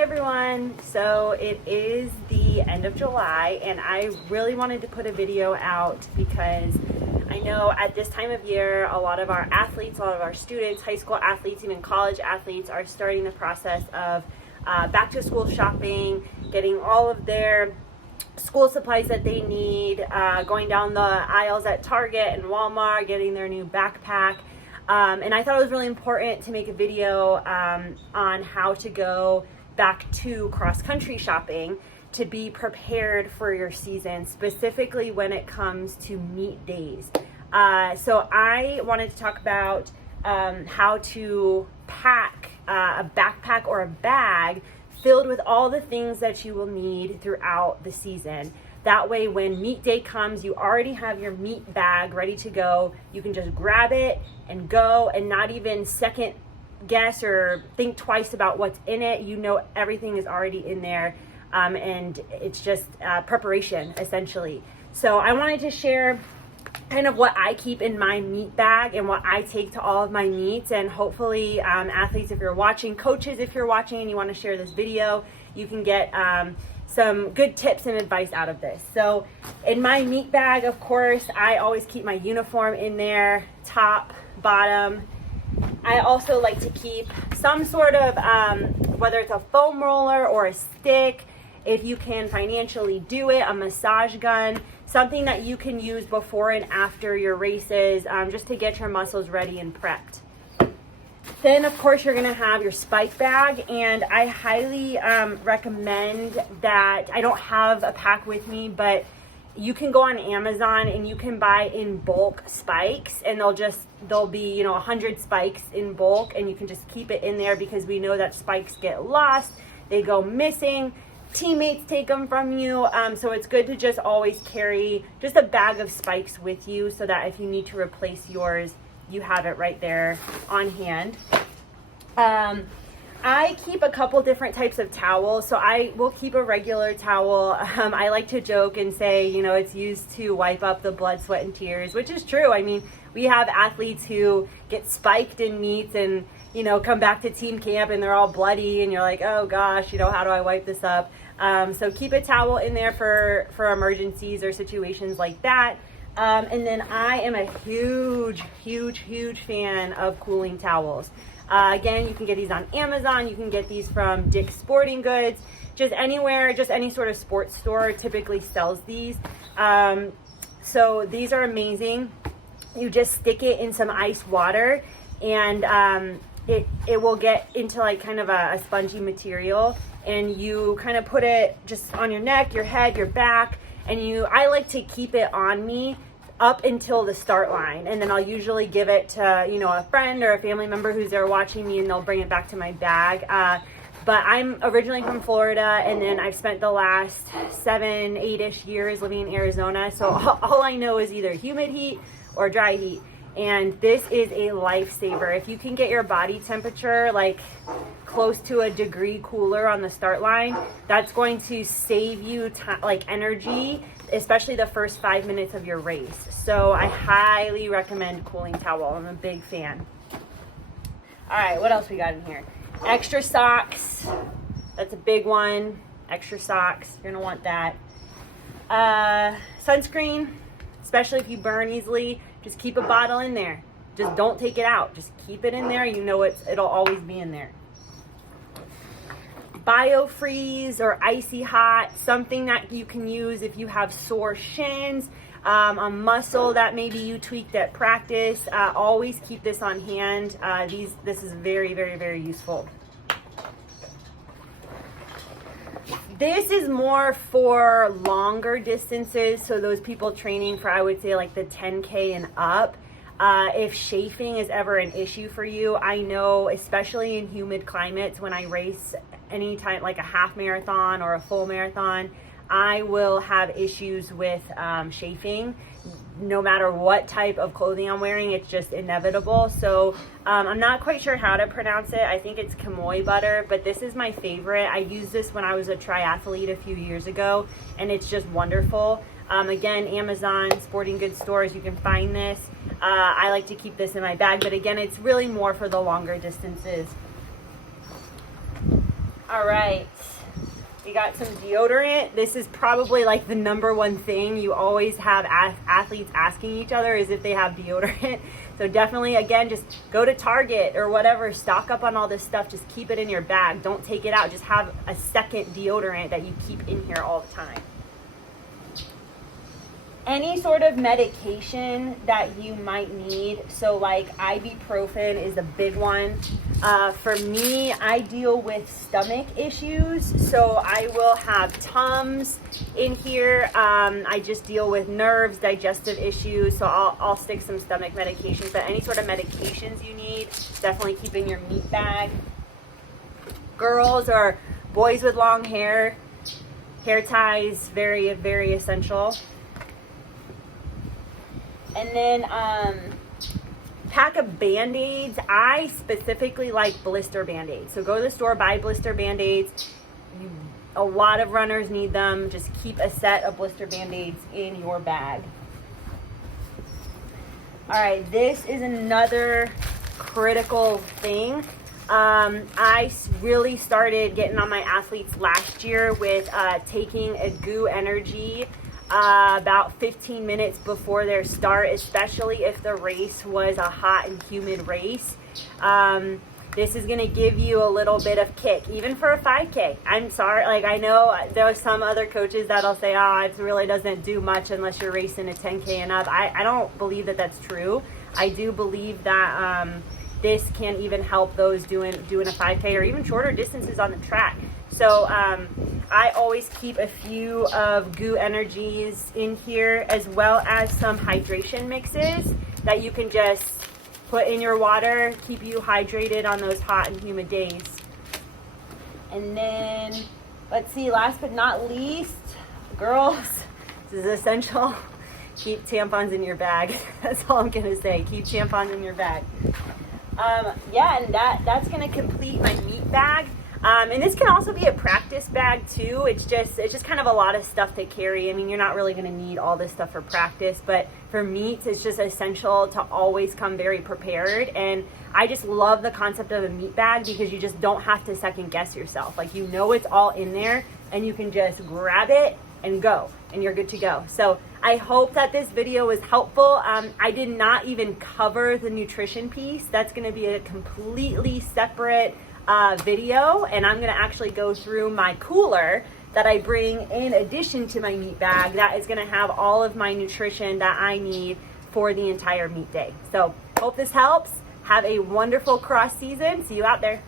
Hi everyone! So it is the end of July and I really wanted to put a video out because I know at this time of year a lot of our athletes, a lot of our students, high school athletes, even college athletes are starting the process of back to school shopping, getting all of their school supplies that they need, going down the aisles at Target and Walmart, getting their new backpack. And I thought it was really important to make a video on how to go back to cross-country shopping to be prepared for your season, specifically when it comes to meet days. So I wanted to talk about how to pack a backpack or a bag filled with all the things that you will need throughout the season. That way, when meet day comes, you already have your meet bag ready to go. You can just grab it and go and not even second guess or think twice about what's in it. You know everything is already in there, and it's just preparation, essentially. So I wanted to share kind of what I keep in my meet bag and what I take to all of my meets, and hopefully athletes, if you're watching, coaches, if you're watching and you want to share this video, you can get some good tips and advice out of this. So in my meet bag, of course, I always keep my uniform in there, top, bottom. I also like to keep some sort of, whether it's a foam roller or a stick, if you can financially do it, a massage gun, something that you can use before and after your races, just to get your muscles ready and prepped. Then, of course, you're going to have your spike bag, and I highly recommend that. I don't have a pack with me, but you can go on Amazon and you can buy in bulk spikes, and they'll be 100 spikes in bulk, and you can just keep it in there because we know that spikes get lost, they go missing, teammates take them from you, so it's good to just always carry just a bag of spikes with you so that if you need to replace yours, you have it right there on hand. I keep a couple different types of towels. So I will keep a regular towel. I like to joke and say, it's used to wipe up the blood, sweat, and tears, which is true. I mean, we have athletes who get spiked in meets and, come back to team camp and they're all bloody and you're like, oh gosh, how do I wipe this up? So keep a towel in there for emergencies or situations like that. And then I am a huge fan of cooling towels. Again, you can get these on Amazon. You can get these from Dick's Sporting Goods. Just anywhere, just any sort of sports store typically sells these. So these are amazing. You just stick it in some ice water and it will get into like kind of a spongy material, and you kind of put it just on your neck, your head, your back, and I like to keep it on me up until the start line, and then I'll usually give it to a friend or a family member who's there watching me, and they'll bring it back to my bag. But I'm originally from Florida, and then I've spent the last 7-8-ish years living in Arizona, so all I know is either humid heat or dry heat, and this is a lifesaver. If you can get your body temperature like close to a degree cooler on the start line, that's going to save you energy, especially the first 5 minutes of your race. So I highly recommend cooling towel. I'm a big fan. All right, what else we got in here? Extra socks. That's a big one. Extra socks. You're gonna want that. Sunscreen, especially if you burn easily, just keep a bottle in there. Just don't take it out. Just keep it in there. It'll always be in there. BioFreeze or Icy Hot, something that you can use if you have sore shins, a muscle that maybe you tweaked at practice. Always keep this on hand. This is very useful. This is more for longer distances, so those people training for, I would say, like the 10K and up. If chafing is ever an issue for you, I know, especially in humid climates, when I race anytime like a half marathon or a full marathon, I will have issues with chafing. No matter what type of clothing I'm wearing, it's just inevitable. So I'm not quite sure how to pronounce it. I think it's Chamois butter, but this is my favorite. I used this when I was a triathlete a few years ago, and it's just wonderful. Again, Amazon, sporting goods stores, you can find this. I like to keep this in my bag, but again, it's really more for the longer distances. All right. We got some deodorant. This is probably like the number one thing you always have athletes asking each other is if they have deodorant. So definitely, again, just go to Target or whatever, stock up on all this stuff. Just keep it in your bag. Don't take it out. Just have a second deodorant that you keep in here all the time. Any sort of medication that you might need, so like ibuprofen is a big one. For me, I deal with stomach issues, so I will have Tums in here. I just deal with nerves, digestive issues, so I'll stick some stomach medications. But any sort of medications you need, definitely keep in your meat bag. Girls or boys with long hair ties, very, very essential. And then pack of Band-Aids. I specifically like blister Band-Aids. So go to the store, buy blister Band-Aids. A lot of runners need them. Just keep a set of blister Band-Aids in your bag. All right, this is another critical thing. I really started getting on my athletes last year with taking a GU Energy about 15 minutes before their start, especially if the race was a hot and humid race. This is going to give you a little bit of kick, even for a 5K. I'm sorry, like I know there are some other coaches that'll say, oh, it really doesn't do much unless you're racing a 10K and up. I don't believe that that's true. I do believe that this can even help those doing a 5K or even shorter distances on the track. So I always keep a few of GU Energies in here, as well as some hydration mixes that you can just put in your water, keep you hydrated on those hot and humid days. And then, let's see, last but not least, girls, this is essential. Keep tampons in your bag. That's all I'm gonna say. Keep tampons in your bag. Yeah, and that's gonna complete my meat bag. And this can also be a practice bag too. It's just kind of a lot of stuff to carry. I mean, you're not really going to need all this stuff for practice, but for meets, it's just essential to always come very prepared. And I just love the concept of a meat bag because you just don't have to second guess yourself. Like, you know, it's all in there and you can just grab it and go and you're good to go. So I hope that this video was helpful. I did not even cover the nutrition piece. That's going to be a completely separate video, and I'm going to actually go through my cooler that I bring in addition to my meat bag that is going to have all of my nutrition that I need for the entire meet day. So hope this helps. Have a wonderful cross season. See you out there.